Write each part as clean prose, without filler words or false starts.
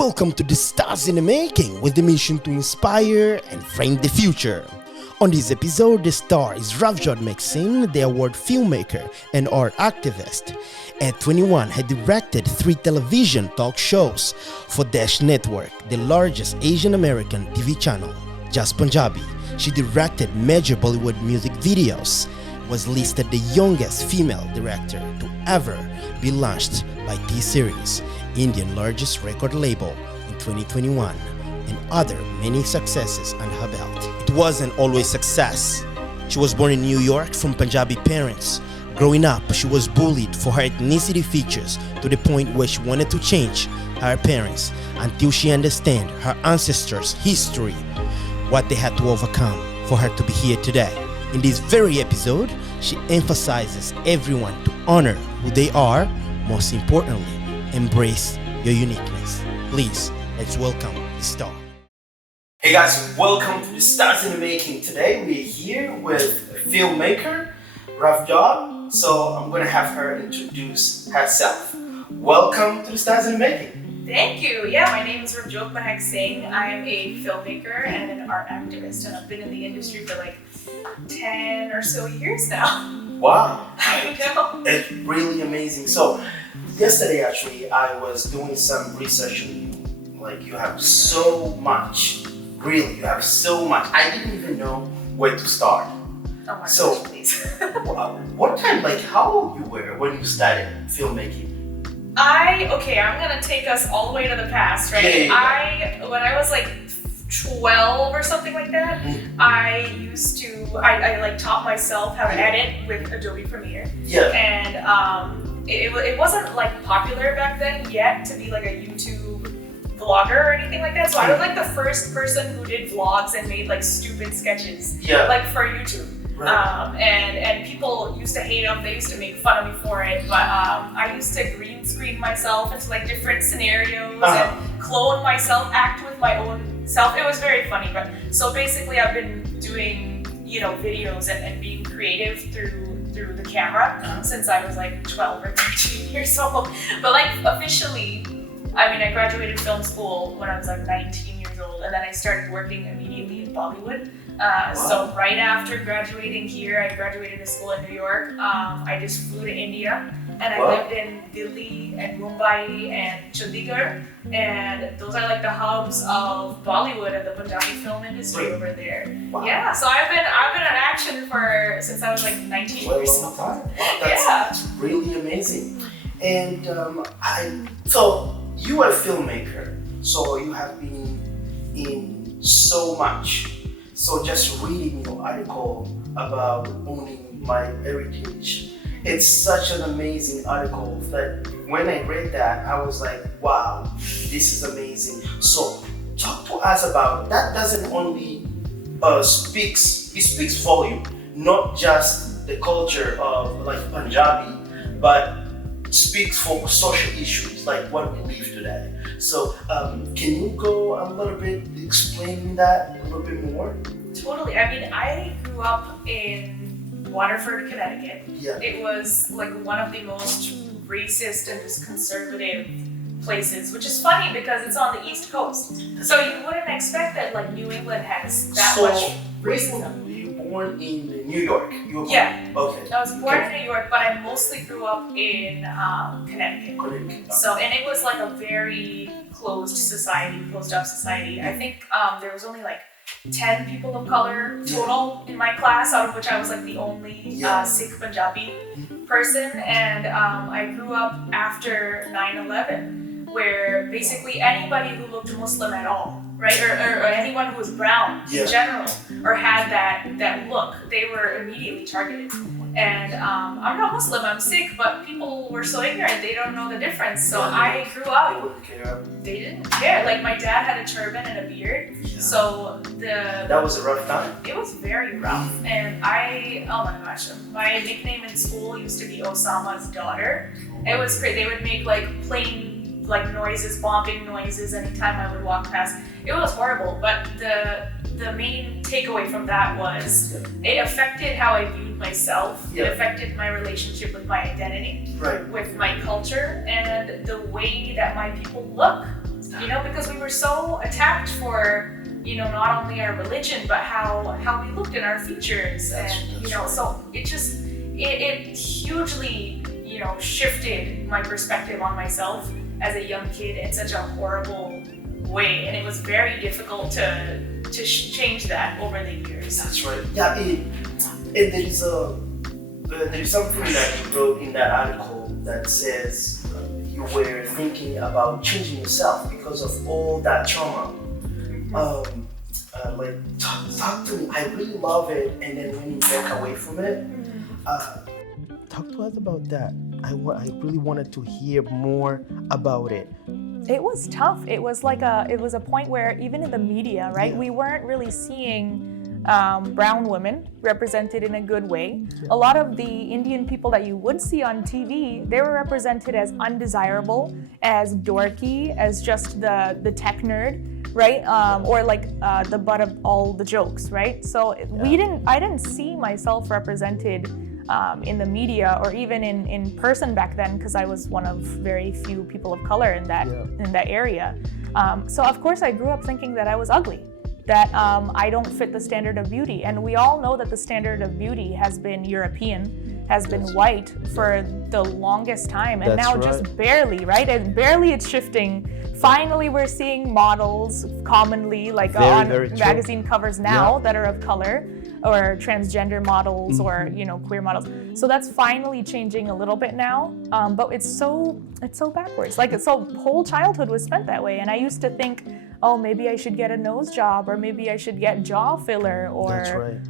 Welcome to the Stars in the Making with the mission to inspire and frame the future. On this episode, the star is Ravjot Mehek Singh, the award filmmaker and art activist. At 21, he directed 3 television talk shows for Dash Network, the largest Asian American TV channel. Jus Punjabi. She directed major Bollywood music videos, was listed the youngest female director to ever be launched by T-Series, Indian largest record label, in 2021, and other many successes on her belt. It wasn't always success. She was born in New York from Punjabi parents. Growing up, she was bullied for her ethnicity features to the point where she wanted to change her appearance until she understood her ancestors' history, what they had to overcome for her to be here today. In this very episode, she emphasizes everyone to honor who they are, most importantly, embrace your uniqueness. Please, let's welcome the star. Hey guys, welcome to the Stars in the Making. Today we're here with a filmmaker, Ravjot. So I'm going to have her introduce herself. Welcome to the Stars in the Making. Thank you. Yeah, my name is Ravjot Mehek Singh. I am a filmmaker and an art activist, and I've been in the industry for like 10 or so years now. Wow. I know. It's really amazing. So yesterday actually I was doing some research on you. Like you have so much. Really, you have so much. I didn't even know where to start. Oh my So- gosh, please. What time, like how old you were when you started filmmaking? I'm gonna take us all the way to the past, right? Yeah. When I was like 12 or something like that, I like taught myself how to edit with Adobe Premiere. Yeah. And it wasn't like popular back then yet to be like a YouTube vlogger or anything like that. So I was like the first person who did vlogs and made like stupid sketches, Yeah. like for YouTube. Right. And people used to hate them. They used to make fun of me for it. But I used to green screen myself into like different scenarios and clone myself, act with my own self. It was very funny. But so basically, I've been doing videos and being creative through the camera since I was like 12 or 13 years old. But like officially, I graduated film school when I was like 19 years old, and then I started working immediately in Bollywood. So right after graduating here, I graduated a school in New York. I just flew to India, and I lived in Delhi and Mumbai and Chandigarh, and those are like the hubs of Bollywood and the Punjabi film industry over there. Wow. Yeah, so I've been in action since I was like 19 Well, years long old. time. Wow, that's really amazing. And so you are a filmmaker, so you have been in so much. So just reading your article about owning my heritage, it's such an amazing article that when I read that, I was like, wow, this is amazing. So talk to us about that. Doesn't only it speaks volume, not just the culture of like Punjabi, but speaks for social issues like what we live today. So can you go a little bit explain that a little bit more? Totally. I grew up in Waterford, Connecticut. Yeah. It was like one of the most racist and just conservative places, which is funny because it's on the East Coast. So you wouldn't expect that like New England has that much racism. Were you born in New York? You were born- Yeah. Okay. I was born in New York, but I mostly grew up in Connecticut. Connecticut. So, and it was like a very closed up society. I think there was only like 10 people of color total in my class, out of which I was like the only Sikh Punjabi person. And I grew up after 9/11, where basically anybody who looked Muslim at all, right, or anyone who was brown in general, or had that look, they were immediately targeted. And I'm not Muslim, I'm Sikh, but people were so ignorant, they don't know the difference. So I grew They up, wouldn't care. they didn't care. Like my dad had a turban and a beard, so That was a rough time. it was very rough. And oh my gosh, my nickname in school used to be Osama's daughter. It was great. They would make like plane like noises, bombing noises anytime I would walk past. It was horrible, but the main takeaway from that was it affected how I viewed myself. Yeah. It affected my relationship with my identity, Right. with my culture, and the way that my people look You know, because we were so attacked for, you know, not only our religion, but how we looked in our features. And, you know, so it just, it hugely, you know, shifted my perspective on myself as a young kid in such a horrible way. And it was very difficult to change that over the years. That's right. Yeah, and there is something that you wrote in that article that says you were thinking about changing yourself because of all that trauma. Talk to me. I really love it, and then when you back away from it, talk to us about that. I really wanted to hear more about it. It was tough. It was a point where even in the media, right, we weren't really seeing brown women represented in a good way. A lot of the Indian people that you would see on TV, they were represented as undesirable, as dorky, as just the tech nerd, right? Or like the butt of all the jokes, right? So I didn't see myself represented in the media or even in person back then, because I was one of very few people of color in that area. So of course I grew up thinking that I was ugly, that I don't fit the standard of beauty. And we all know that the standard of beauty has been European, has been white for the longest time. And now just barely, right? And barely it's shifting. Finally, we're seeing models commonly like on magazine covers now that are of color, or transgender models, or, you know, queer models. So that's finally changing a little bit now. But it's so backwards. Like, so whole childhood was spent that way. And I used to think, oh, maybe I should get a nose job, or maybe I should get jaw filler, or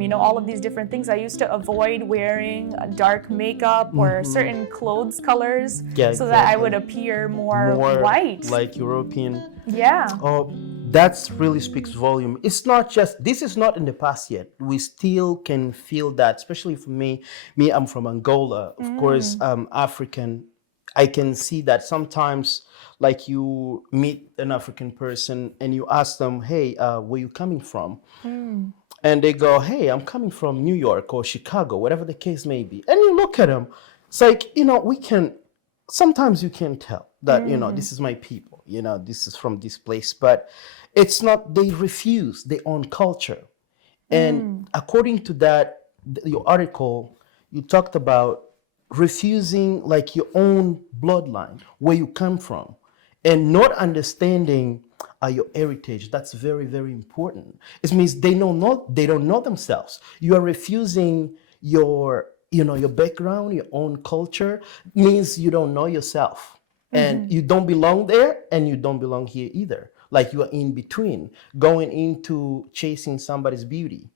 you know, all of these different things. I used to avoid wearing dark makeup or certain clothes colors so that I would appear more white, like European. Yeah. Oh, that really speaks volume. It's not just, this is not in the past yet. We still can feel that, especially for me. I'm from Angola, of course, African. I can see that sometimes, like, you meet an African person and you ask them, hey, where you coming from? And they go, hey, I'm coming from New York or Chicago, whatever the case may be. And you look at them, it's like, you know, sometimes you can tell that, you know, this is my people, you know, this is from this place, but it's not, they refuse their own culture. And according to that, your article, you talked about refusing like your own bloodline, where you come from, and not understanding your heritage. That's very, very important. It means they don't know themselves. You are refusing your background, your own culture. Means you don't know yourself, and you don't belong there, and you don't belong here either. Like, you are in between, going into chasing somebody's beauty.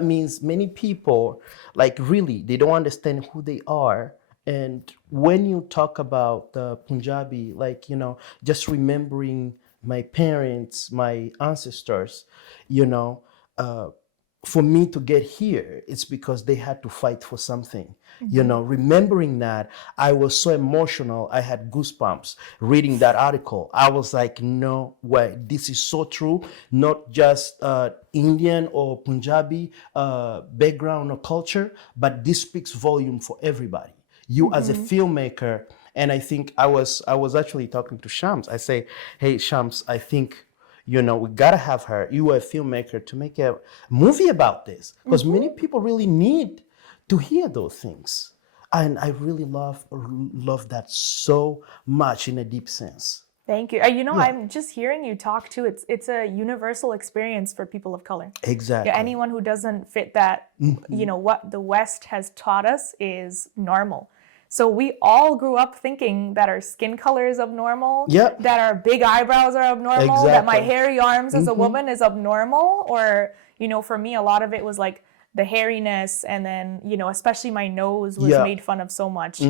Means many people, like, really, they don't understand who they are. And when you talk about the Punjabi, like, you know, just remembering my parents, my ancestors, you know, for me to get here, it's because they had to fight for something. You know, remembering that, I was so emotional. I had goosebumps reading that article. I was like, no way, this is so true. Not just Indian or Punjabi background or culture, but this speaks volume for everybody. You as a filmmaker, and I think I was actually talking to Shams. I say, hey, Shams, I think, you know, we gotta have her. You are a filmmaker to make a movie about this, because many people really need to hear those things. And I really love that so much in a deep sense. Thank you. You know, I'm just hearing you talk too. It's a universal experience for people of color. Exactly. Yeah, anyone who doesn't fit that, you know, what the West has taught us is normal. So we all grew up thinking that our skin color is abnormal, that our big eyebrows are abnormal, that my hairy arms as a woman is abnormal. Or, you know, for me, a lot of it was like the hairiness, and then, you know, especially my nose was made fun of so much.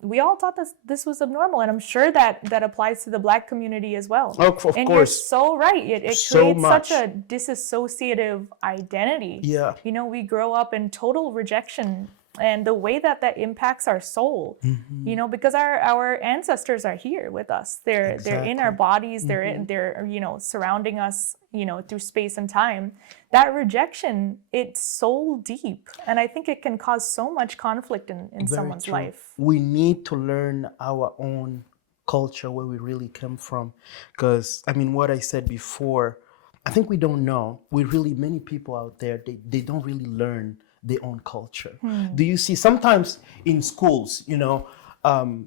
We all thought this was abnormal, and I'm sure that applies to the Black community as well. Of course. You're so right. It creates such a disassociative identity. Yeah. You know, we grow up in total rejection, and the way that impacts our soul, you know, because our ancestors are here with us. They're in our bodies. They're you know, surrounding us, you know, through space and time. That rejection, it's so deep, and I think it can cause so much conflict in someone's life. We need to learn our own culture, where we really come from. Because, I mean, what I said before, I think we don't know. Many people out there, they don't really learn their own culture. Do you see sometimes in schools, in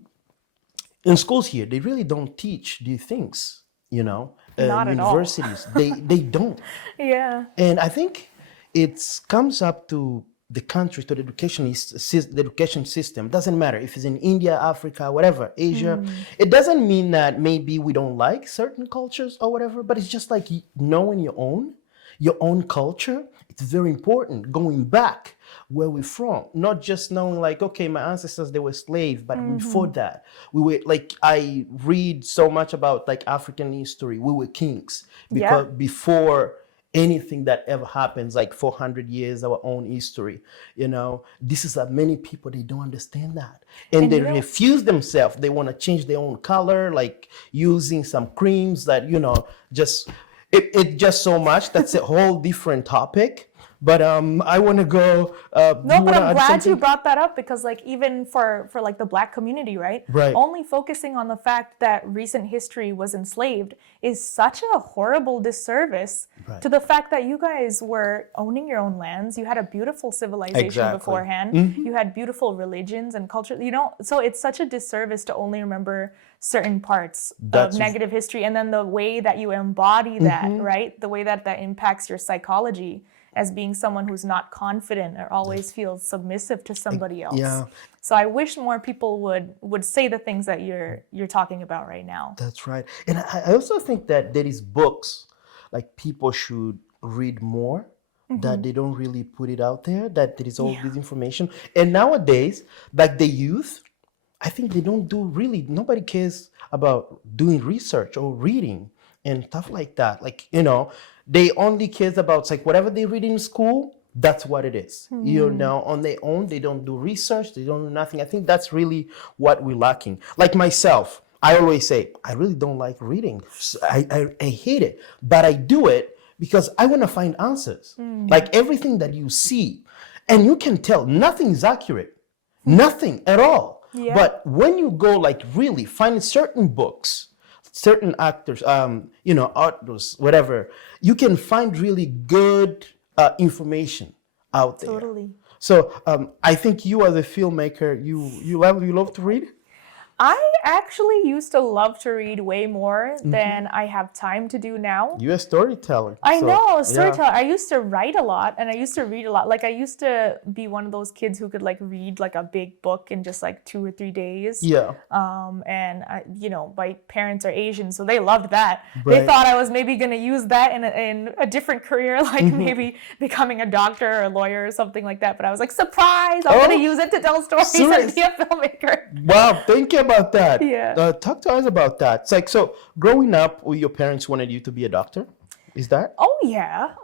schools here, they really don't teach these things, Not at all. universities, they don't. Yeah. And I think it comes up to the country, to the the education system. Doesn't matter if it's in India, Africa, whatever, Asia. It doesn't mean that maybe we don't like certain cultures or whatever, but it's just like knowing your own culture. It's very important. Going back where we're from, not just knowing like, okay, my ancestors, they were slaves, but before that, we were like, I read so much about like African history. We were kings because before anything that ever happens, like 400 years, our own history, this is that many people, they don't understand that. And they refuse themselves. They want to change their own color, like using some creams that, just, it just so much. That's a whole different topic. But I want to go. No, but I'm glad you brought that up, because like even for like the Black community, right? Right. Only focusing on the fact that recent history was enslaved is such a horrible disservice to the fact that you guys were owning your own lands. You had a beautiful civilization beforehand. You had beautiful religions and culture. So it's such a disservice to only remember certain parts of negative history, and then the way that you embody that, right? The way that impacts your psychology as being someone who's not confident or always feels submissive to somebody else. Yeah. So I wish more people would say the things that you're talking about right now. That's right. And I also think that there is books like people should read more, that they don't really put it out there, that there is all this information. And nowadays, like the youth, I think they don't nobody cares about doing research or reading and stuff like that. Like, they only cares about like whatever they read in school, that's what it is. On their own, they don't do research, they don't do nothing. I think that's really what we're lacking. Like myself, I always say, I really don't like reading. I hate it, but I do it because I want to find answers. Like everything that you see, and you can tell nothing is accurate, nothing at all. Yeah. But when you go like really find certain books, certain actors, authors, whatever, you can find really good information out there. Totally. So I think you as a filmmaker, you love to read? I actually used to love to read way more than I have time to do now. You're a storyteller. I know, storyteller. Yeah. I used to write a lot and I used to read a lot. Like I used to be one of those kids who could like read like a big book in just like 2 or 3 days. Yeah. And my parents are Asian, so they loved that. Right. They thought I was maybe going to use that in a different career, like maybe becoming a doctor or a lawyer or something like that. But I was like, surprise! I'm going to use it to tell stories and be a filmmaker. Wow, thank you about that. Yeah. Talk to us about that. It's like, so growing up, your parents wanted you to be a doctor? Is that? Oh yeah,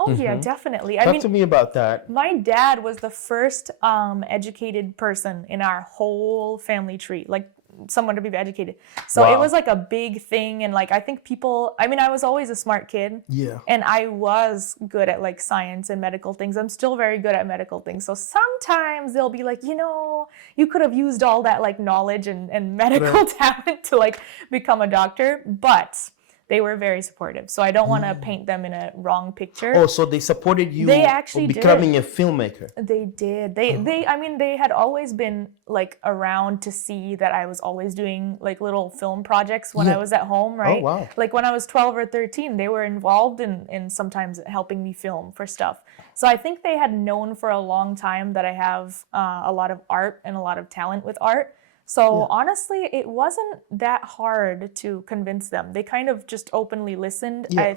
definitely. Talk to me about that. My dad was the first educated person in our whole family tree, like someone to be educated. So It was like a big thing, and like I think I was always a smart kid. Yeah. And I was good at like science and medical things. I'm still very good at medical things. So sometimes they'll be like, you could have used all that like knowledge and medical talent to like become a doctor, but they were very supportive. So I don't want to paint them in a wrong picture. Oh, so they supported you becoming a filmmaker. They did. They had always been like around to see that I was always doing like little film projects when I was at home, right? Oh, wow. Like when I was 12 or 13, they were involved in sometimes helping me film for stuff. So I think they had known for a long time that I have a lot of art and a lot of talent with art. So honestly, it wasn't that hard to convince them. They kind of just openly listened. Yeah. I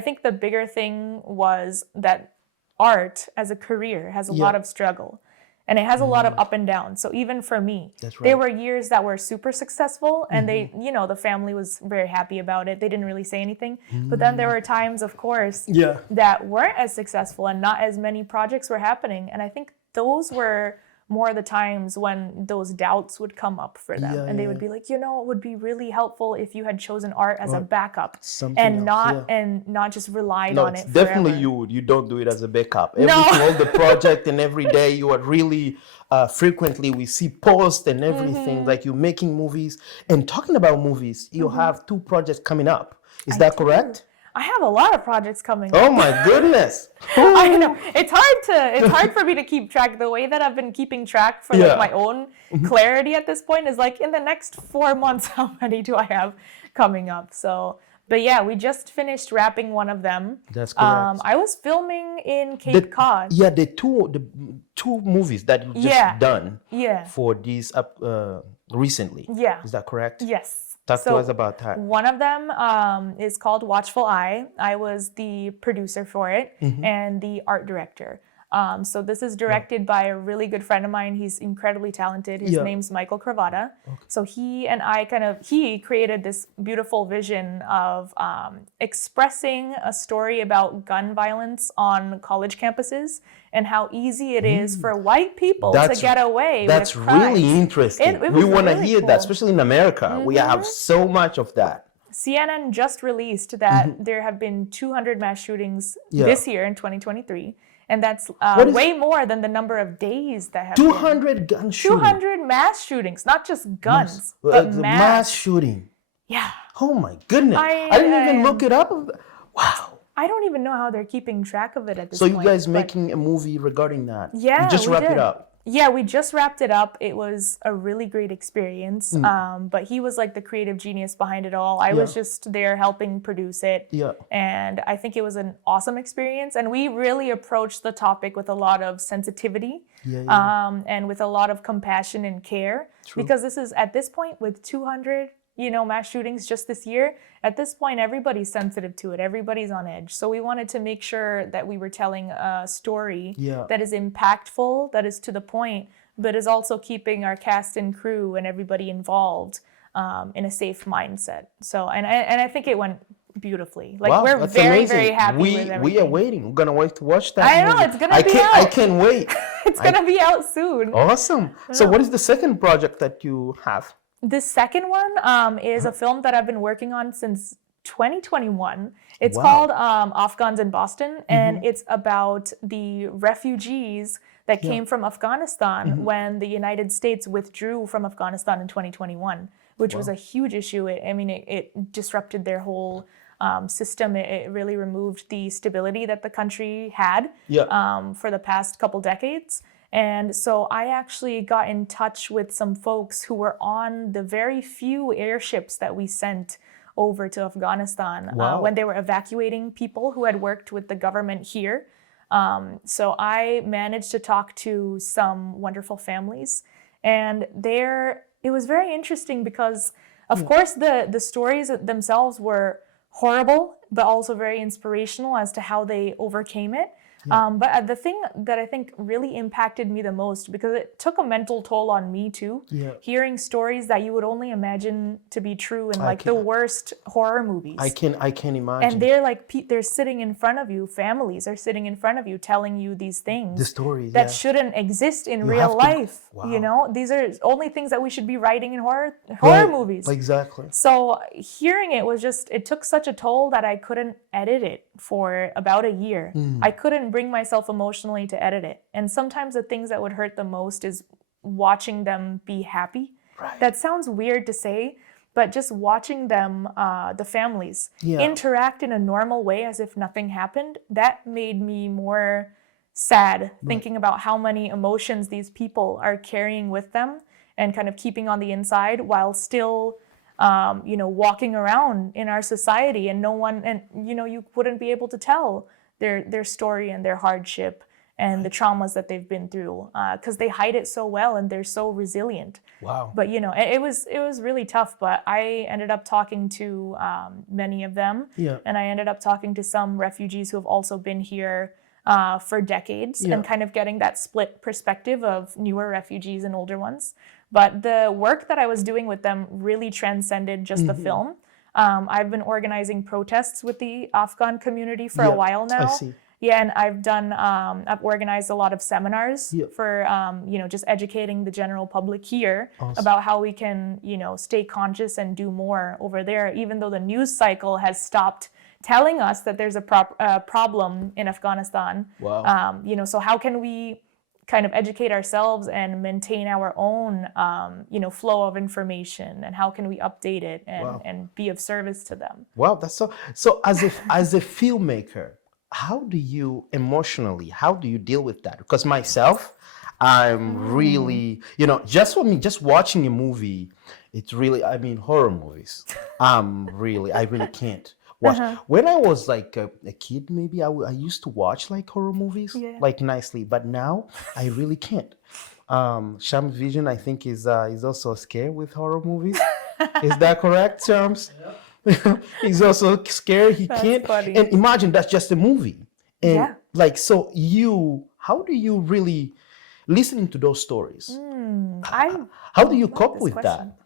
think the bigger thing was that art as a career has a lot of struggle, and it has a lot of up and down. So even for me, there were years that were super successful, and they, the family was very happy about it. They didn't really say anything. But then there were times, of course, that weren't as successful and not as many projects were happening. And I think those were more of the times when those doubts would come up for them. And they would be like, it would be really helpful if you had chosen art as a backup and not just relied on it forever. Definitely you don't do it as a backup. All the project and every day you are really frequently we see posts and everything, like you're making movies. And talking about movies, you have 2 projects coming up. Is that correct? I have a lot of projects coming up. Oh my goodness. I know. It's hard for me to keep track. The way that I've been keeping track for like my own clarity at this point is like in the next 4 months, how many do I have coming up? So, but yeah, we just finished wrapping one of them. That's correct. I was filming in Cape Cod. Yeah, the two movies that you just done for these recently. Yeah. Is that correct? Yes. Talk to us about that. One of them is called Watchful Eye. I was the producer for it and the art director. So this is directed by a really good friend of mine. He's incredibly talented. His name's Michael Cravata. Okay. So he and I he created this beautiful vision of expressing a story about gun violence on college campuses and how easy it is for white people to get away with crimes. That's really interesting. We want to hear that, especially in America. We have so much of that. CNN just released that there have been 200 mass shootings this year in 2023. And that's way more than the number of days that have 200 gun shootings. 200 mass shootings, not just guns, but mass shooting. Yeah. Oh my goodness. I didn't even look it up. Wow. I don't even know how they're keeping track of it at this point. So you guys making a movie regarding that? Yeah, you just wrapped it up. Yeah, we just wrapped it up. It was a really great experience. But he was like the creative genius behind it all. I was just there helping produce it. Yeah. And I think it was an awesome experience. And we really approached the topic with a lot of sensitivity and with a lot of compassion and care. True. Because this is, at this point, with 200 mass shootings just this year, at this point, everybody's sensitive to it. Everybody's on edge. So we wanted to make sure that we were telling a story that is impactful, that is to the point, but is also keeping our cast and crew and everybody involved in a safe mindset. So, and I think it went beautifully. Like, we're very, very happy with everything. We are waiting. We're going to wait to watch that movie. I know, it's going to be out. I can't wait. It's going to be out soon. Awesome. So what is the second project that you have? The second one is a film that I've been working on since 2021. It's called Afghans in Boston, and it's about the refugees that came from Afghanistan when the United States withdrew from Afghanistan in 2021, which was a huge issue. It disrupted their whole system. It really removed the stability that the country had for the past couple decades. And so I actually got in touch with some folks who were on the very few airships that we sent over to Afghanistan when they were evacuating people who had worked with the government here. So I managed to talk to some wonderful families. And it was very interesting because, of course, the stories themselves were horrible, but also very inspirational as to how they overcame it. But the thing that I think really impacted me the most, because it took a mental toll on me too, hearing stories that you would only imagine to be true in the worst horror movies. I can imagine. And they're sitting in front of you, families are sitting in front of you telling you these things. The stories that shouldn't exist in real life. Wow. These are only things that we should be writing in horror movies. Exactly. So hearing it took such a toll that I couldn't edit it for about a year. I couldn't bring myself emotionally to edit it. And sometimes the things that would hurt the most is watching them be happy. Right. That sounds weird to say, but just watching them, the families, interact in a normal way as if nothing happened, that made me more sad, thinking about how many emotions these people are carrying with them and kind of keeping on the inside while still walking around in our society, and you wouldn't be able to tell their story and their hardship and the traumas that they've been through, because they hide it so well and they're so resilient. Wow. But it was really tough, but I ended up talking to many of them, and I ended up talking to some refugees who have also been here for decades, and kind of getting that split perspective of newer refugees and older ones. But the work that I was doing with them really transcended just the film. I've been organizing protests with the Afghan community for a while now. I see. Yeah, and I've organized a lot of seminars for, just educating the general public here about how we can, stay conscious and do more over there, even though the news cycle has stopped telling us that there's a problem in Afghanistan. Wow. So how can we kind of educate ourselves and maintain our own, flow of information, and how can we update it and be of service to them? Wow, that's so as a filmmaker, how do you deal with that? Because myself, I'm really, just for me, just watching a movie, it's really, horror movies. I really can't watch. When I was like a kid, maybe I used to watch like horror movies, like nicely, but now I really can't. Shams Vision, I think, is also scared with horror movies. Is that correct, Shams? Yeah. He's also scared. That's can't. Funny. And imagine that's just a movie. And so how do you really listening to those stories? How do you cope with that?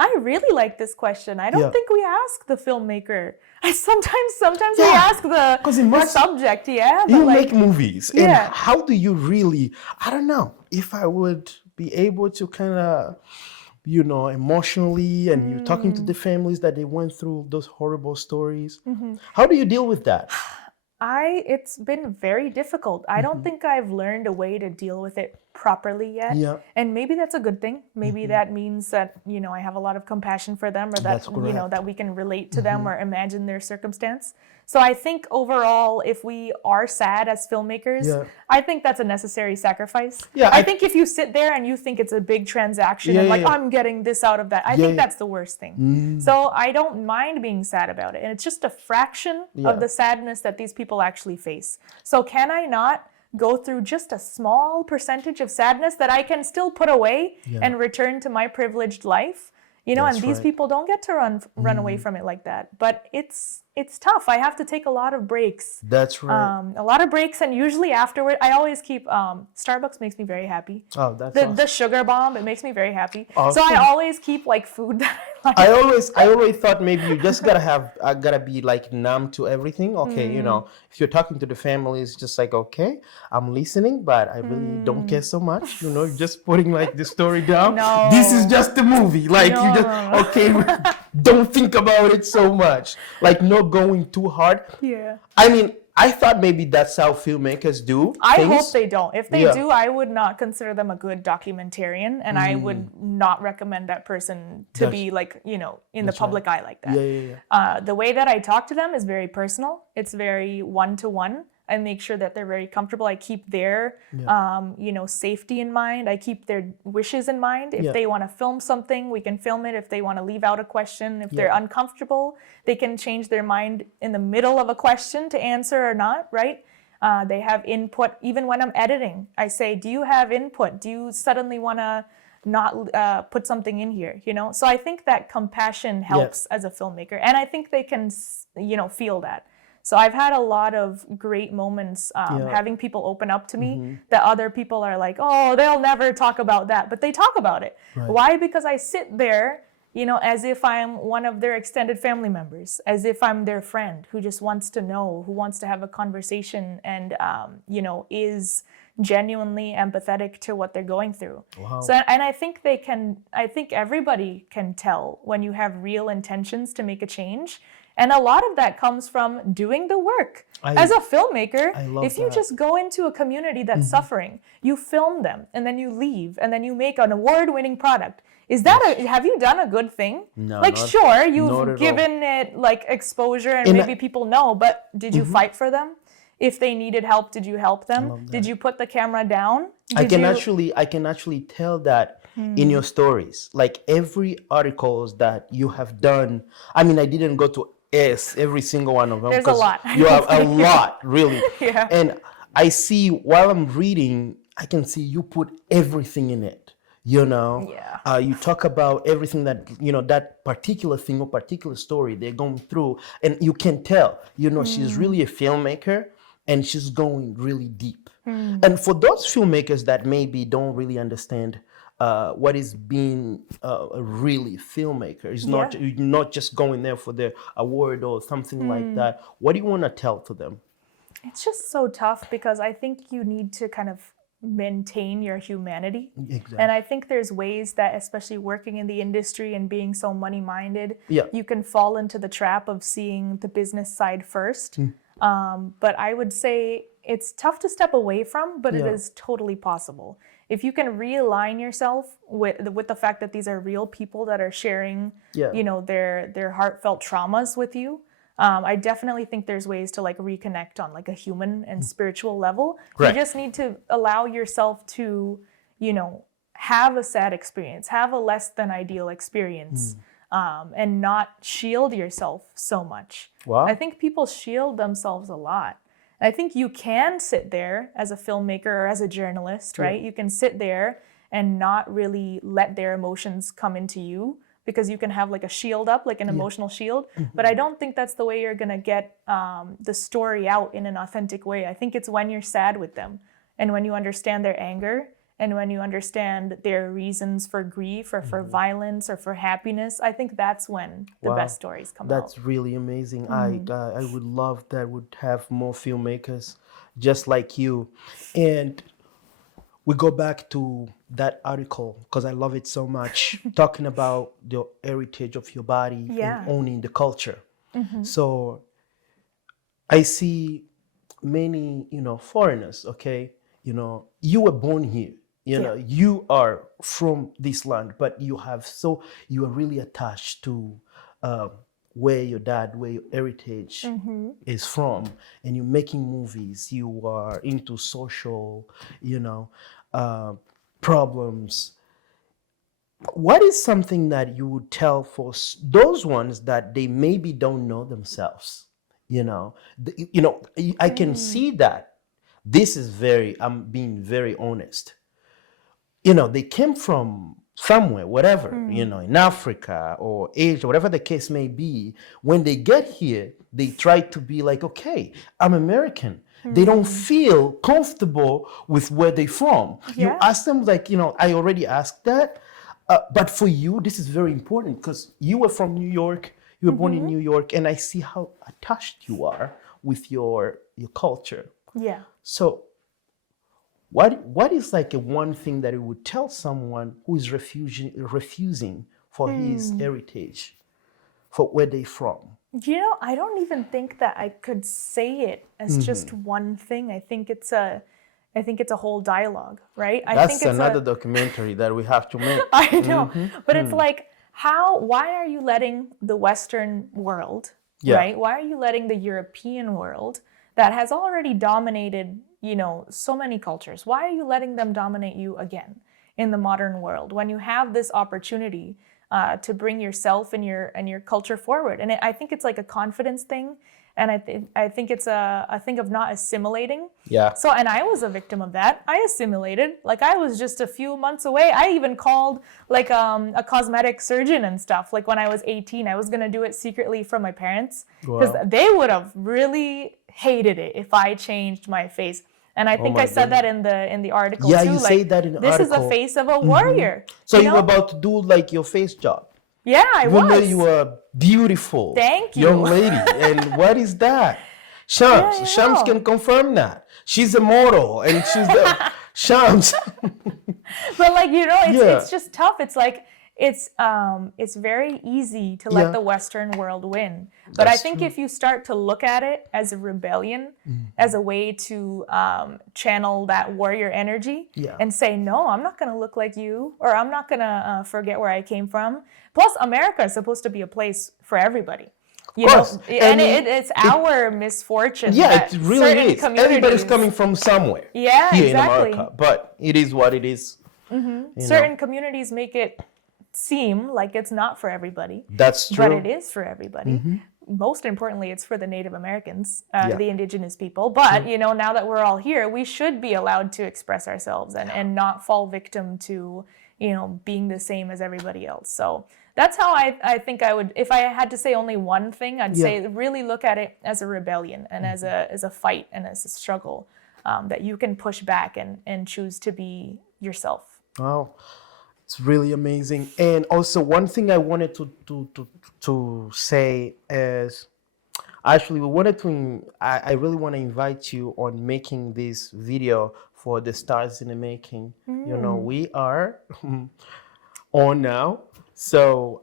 I really like this question. I don't think we ask the filmmaker. Sometimes we ask the subject. Yeah, but you make movies, and how do you really? I don't know if I would be able to kind of, emotionally, and you're talking to the families that they went through those horrible stories. How do you deal with that? It's been very difficult. I don't think I've learned a way to deal with it properly yet. Yeah. And maybe that's a good thing. Maybe that means that, I have a lot of compassion for them, or that, that we can relate to them or imagine their circumstance. So I think overall, if we are sad as filmmakers, I think that's a necessary sacrifice. Yeah, I think if you sit there and you think it's a big transaction I'm getting this out of that, I think that's the worst thing. So I don't mind being sad about it. And it's just a fraction of the sadness that these people actually face. So can I not go through just a small percentage of sadness that I can still put away and return to my privileged life? And these people don't get to run away from it like that. But it's tough. I have to take a lot of breaks. That's right. A lot of breaks, and usually afterward, I always keep Starbucks makes me very happy. Oh, that's awesome. The sugar bomb, it makes me very happy. Awesome. So I always keep like food that I like. I always thought maybe you just gotta be like numb to everything. Okay, if you're talking to the family, it's just like, okay, I'm listening, but I really don't care so much. You're just putting like the story down. No. This is just a movie. Like okay, don't think about it so much. Like not going too hard. Yeah. I thought maybe that's how filmmakers do I hope they don't. If they do, I would not consider them a good documentarian, and I would not recommend that person to be like, in the public eye like that. Yeah. The way that I talk to them is very personal. It's very one-to-one. I make sure that they're very comfortable. I keep their, safety in mind. I keep their wishes in mind. If they want to film something, we can film it. If they want to leave out a question, if they're uncomfortable, they can change their mind in the middle of a question to answer or not, right? They have input. Even when I'm editing, I say, do you have input? Do you suddenly want to not put something in here, So I think that compassion helps as a filmmaker. And I think they can, feel that. So I've had a lot of great moments having people open up to me that other people are like, oh, they'll never talk about that. But they talk about it. Right. Why? Because I sit there, as if I'm one of their extended family members, as if I'm their friend who just wants to know, who wants to have a conversation and, is genuinely empathetic to what they're going through. Wow. So, and I think everybody can tell when you have real intentions to make a change. And a lot of that comes from doing the work. As a filmmaker, if you just go into a community that's suffering, you film them, and then you leave, and then you make an award-winning product. Have you done a good thing? No, sure, you've given it like exposure and maybe people know, but did you fight for them? If they needed help, did you help them? Did you put the camera down? I can actually tell that in your stories. Like every articles that you have done, I didn't go to every single one of them. There's a lot. You have a lot, really. Yeah. And I see while I'm reading, I can see you put everything in it. You talk about everything that, that particular thing or particular story they're going through. And you can tell, she's really a filmmaker and she's going really deep. And for those filmmakers that maybe don't really understand what is being a really filmmaker, is not just going there for the award or something like that. What do you want to tell to them? It's just so tough because I think you need to kind of maintain your humanity. Exactly. And I think there's ways that, especially working in the industry and being so money minded, Yeah. you can fall into the trap of seeing the business side first. But I would say it's tough to step away from, but it Yeah. is totally possible. If you can realign yourself with the fact that these are real people that are sharing, Yeah. you know, their heartfelt traumas with you, I definitely think there's ways to like reconnect on like a human and spiritual level. Right. You just need to allow yourself to, you know, have a sad experience, have a less than ideal experience, and not shield yourself so much. Wow. I think people shield themselves a lot. I think you can sit there as a filmmaker or as a journalist, right? You can sit there and not really let their emotions come into you, because you can have like a shield up, like an emotional shield. But I don't think that's the way you're going to get the story out in an authentic way. I think it's when you're sad with them and when you understand their anger and when you understand their reasons for grief or for violence or for happiness. I think that's when the best stories come out. That's really amazing. I would love that would have more filmmakers just like you. And we go back to that article because I love it so much, talking about the heritage of your body and owning the culture. So I see many, foreigners, okay? You were born here. You are from this land, but you are really attached to where your heritage is from, and you're making movies. You are into social, problems. What is something that you would tell for those ones that they maybe don't know themselves? I can see that I'm being very honest. They came from somewhere, whatever, in Africa or Asia, whatever the case may be. When they get here, they try to be like, okay, I'm American. They don't feel comfortable with where they're from. You ask them, like, I already asked that. But for you, this is very important because you were from New York. You were born in New York, and I see how attached you are with your culture. Yeah. So what is like a one thing that you would tell someone who is refusing for his heritage, for where they're from? I don't even think that I could say it as just one thing. I think it's a whole dialogue, right? That's another documentary that we have to make. I know, but it's like, why are you letting the Western world, right? Why are you letting the European world that has already dominated, so many cultures? Why are you letting them dominate you again in the modern world when you have this opportunity to bring yourself and your culture forward? And I think it's like a confidence thing. And I think it's a thing of not assimilating. Yeah. So, and I was a victim of that. I assimilated. Like, I was just a few months away. I even called like a cosmetic surgeon and stuff. Like when I was 18, I was going to do it secretly from my parents because they would have really hated it if I changed my face. And I think I said that in the article too. Yeah, you say that in the article. This is the face of a warrior. So you were about to do like your face job. Yeah, I was. Remember, you were beautiful. Thank you. Young lady. And what is that? Shams. Shams can confirm that. She's a model and she's the Shams. But like, it's just tough. It's like, it's very easy to let the Western world win. But I think if you start to look at it as a rebellion, as a way to channel that warrior energy and say, no, I'm not going to look like you, or I'm not going to forget where I came from. Plus, America is supposed to be a place for everybody. And it's our misfortune. Yeah, it really is. Everybody's coming from somewhere. Yeah, here exactly. in America, but it is what it is. Certain communities make it seem like it's not for everybody. That's true. But it is for everybody. Most importantly, it's for the Native Americans, the indigenous people. But, now that we're all here, we should be allowed to express ourselves and not fall victim to, being the same as everybody else. So that's how I think I would, if I had to say only one thing, I'd say really look at it as a rebellion and as a fight and as a struggle that you can push back and choose to be yourself. Wow. It's really amazing. And also one thing I wanted to say is Actually, we wanted to. I really want to invite you on making this video for the Stars in the Making. We are on now, so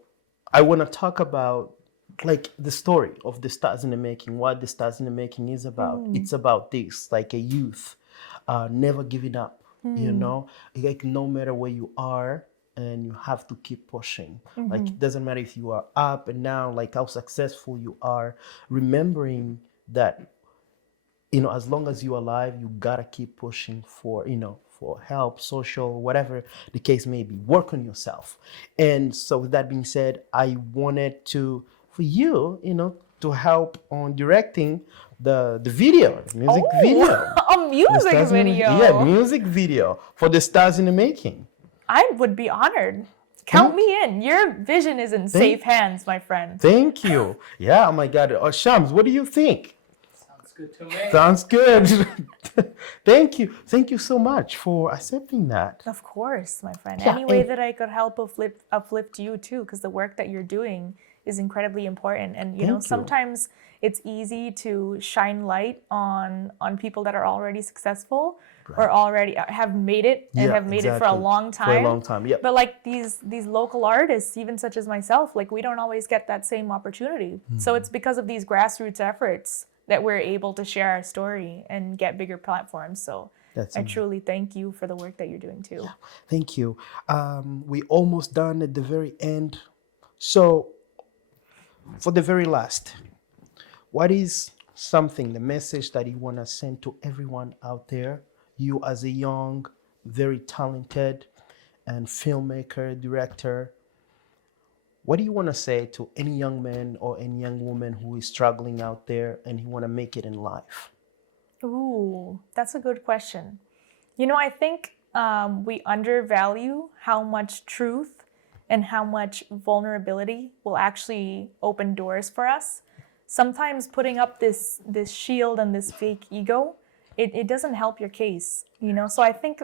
I want to talk about like the story of the Stars in the Making. What the Stars in the Making is about. It's about this, like a youth, never giving up. Like no matter where you are, and you have to keep pushing. Like it doesn't matter if you are up and down, like how successful you are, remembering that as long as you're alive, you gotta keep pushing for for help, social, whatever the case may be. Work on yourself. And so with that being said, I wanted for you to help on directing the video, music video. A music video. Yeah, music video for the Stars in the Making. I would be honored. Count me in. Your vision is in safe hands, my friend. Thank you. Yeah, oh my God. Shams, what do you think? Sounds good to me. Sounds good. Thank you. Thank you so much for accepting that. Of course, my friend. Yeah, Any way that I could help uplift you too, because the work that you're doing is incredibly important. And you know, sometimes it's easy to shine light on people that are already successful or already have made it and have made it for a long time. For a long time, yeah. But like these local artists, even such as myself, like we don't always get that same opportunity. So it's because of these grassroots efforts that we're able to share our story and get bigger platforms. So I truly thank you for the work that you're doing too. Yeah, thank you. We almost done at the very end. So for the very last, what is the message that you want to send to everyone out there? You as a young, very talented and filmmaker, director, what do you want to say to any young man or any young woman who is struggling out there and who want to make it in life? Ooh, that's a good question. You know, I think we undervalue how much truth and how much vulnerability will actually open doors for us. Sometimes putting up this shield and this fake ego, it doesn't help your case, you know? So I think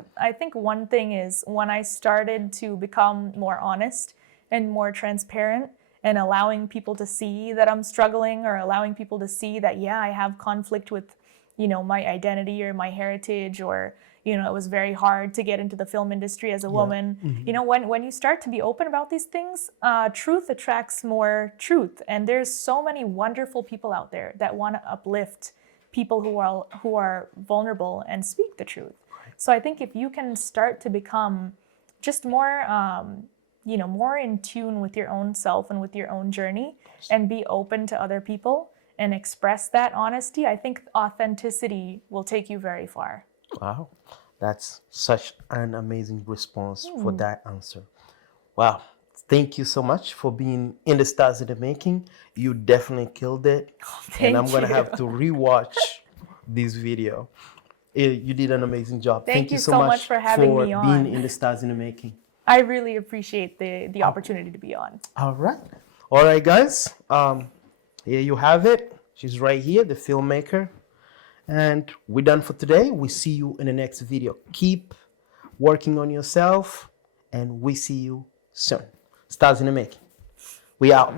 one thing is when I started to become more honest and more transparent and allowing people to see that I'm struggling or allowing people to see that, yeah, I have conflict with, you know, my identity or my heritage or, you know, it was very hard to get into the film industry as a woman. You know, when you start to be open about these things, truth attracts more truth. And there's so many wonderful people out there that want to uplift people who are vulnerable and speak the truth. So I think if you can start to become just more, you know, more in tune with your own self and with your own journey and be open to other people and express that honesty, I think authenticity will take you very far. Wow, that's such an amazing response for that answer. Wow, thank you so much for being in the Stars in the Making. You definitely killed it. And I'm going to have to rewatch this video. You did an amazing job. Thank you so much for having me on. Being in the Stars in the Making. I really appreciate the opportunity to be on. All right, guys. Here you have it. She's right here, the filmmaker. And we're done for today. We see you in the next video. Keep working on yourself, and we see you soon. Stars in the Making. We out.